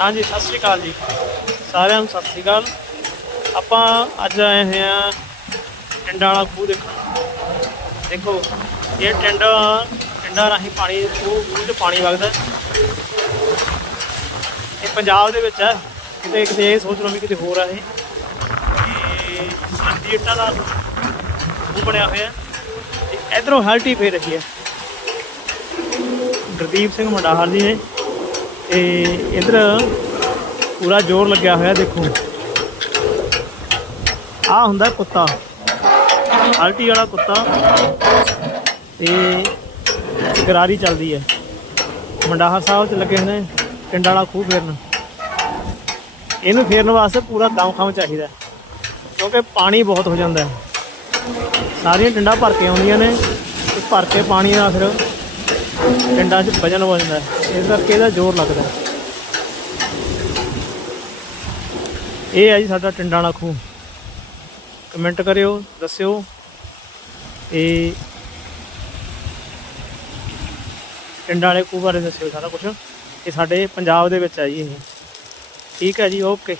ਹਾਂਜੀ, ਸਤਿ ਸ੍ਰੀ ਅਕਾਲ ਜੀ। ਸਾਰਿਆਂ ਨੂੰ ਸਤਿ ਸ੍ਰੀ ਅਕਾਲ। ਆਪਾਂ ਅੱਜ ਆਏ ਹੋਏ ਆ ਟਿੰਡਾਂ ਵਾਲਾ ਖੂਹ ਦੇਖਣ। ਦੇਖੋ, ਇਹ ਟਿੰਡਾ ਟਿੰਡਾ ਰਾਹੀਂ ਪਾਣੀ, ਖੂਹ ਖੂਹ 'ਚ ਪਾਣੀ ਵਗਦਾ ਇਹ ਪੰਜਾਬ ਦੇ ਵਿੱਚ ਹੈ। ਕਿਤੇ ਕਿਤੇ ਇਹ ਸੋਚ ਲਓ ਵੀ ਕਿਤੇ ਹੋਰ ਆ ਇਹ। ਤੇ ਇੱਟਾਂ ਦਾ ਖੂਹ ਬਣਿਆ ਹੋਇਆ ਹੈ। ਤੇ ਇਧਰੋਂ ਹਲਟੀ ਫੇਰ ਰਹੀ ਹੈ। ਗੁਰਦੀਪ ਸਿੰਘ ਮੰਡਾਹਰ ਜੀ ਨੇ ਤੇ ਇਧਰ ਪੂਰਾ ਜ਼ੋਰ ਲੱਗਿਆ ਹੋਇਆ, ਦੇਖੋ। ਆ ਹੁੰਦਾ ਕੁੱਤਾ। ਆਲਟੀ ਵਾਲਾ ਕੁੱਤਾ। ਤੇ ਗਰਾਰੀ ਚੱਲਦੀ ਹੈ। ਮੰਡਾਹਾ ਸਾਹਿਬ ਚ ਲੱਗੇ ਹੋਏ ਨੇ, ਪਿੰਡ ਵਾਲਾ ਖੂਹ ਫੇਰਨ। ਇਹਨੂੰ ਫੇਰਨ ਵਾਸਤੇ ਪੂਰਾ ਦਮ ਖਮ ਚਾਹੀਦਾ ਕਿਉਂਕਿ ਪਾਣੀ ਬਹੁਤ ਹੋ ਜਾਂਦਾ ਸਾਰੀਆਂ ਟਿੰਡਾਂ ਭਰ ਕੇ ਆਉਂਦੀਆਂ ਨੇ ਭਰ ਕੇ ਪਾਣੀ ਨਾਲ ਫਿਰ ਪਿੰਡਾਂ 'ਚ ਵਜਨ ਹੋ ਜਾਂਦਾ। ਇਸ ਕਰਕੇ ਇਹਦਾ ਜ਼ੋਰ ਲੱਗਦਾ। ਇਹ ਹੈ ਜੀ ਸਾਡਾ ਟਿੰਡਾਂ ਵਾਲਾ ਖੂਹ। ਕਮੈਂਟ ਕਰਿਓ, ਦੱਸਿਓ। ਇਹ ਟਿੰਡਾਂ ਵਾਲੇ ਖੂਹ ਬਾਰੇ ਦੱਸਿਓ ਸਾਰਾ ਕੁਝ ਇਹ ਸਾਡੇ ਪੰਜਾਬ ਦੇ ਵਿੱਚ ਹੈ ਜੀ ਇਹ। ਠੀਕ ਹੈ ਜੀ, ਓਕੇ।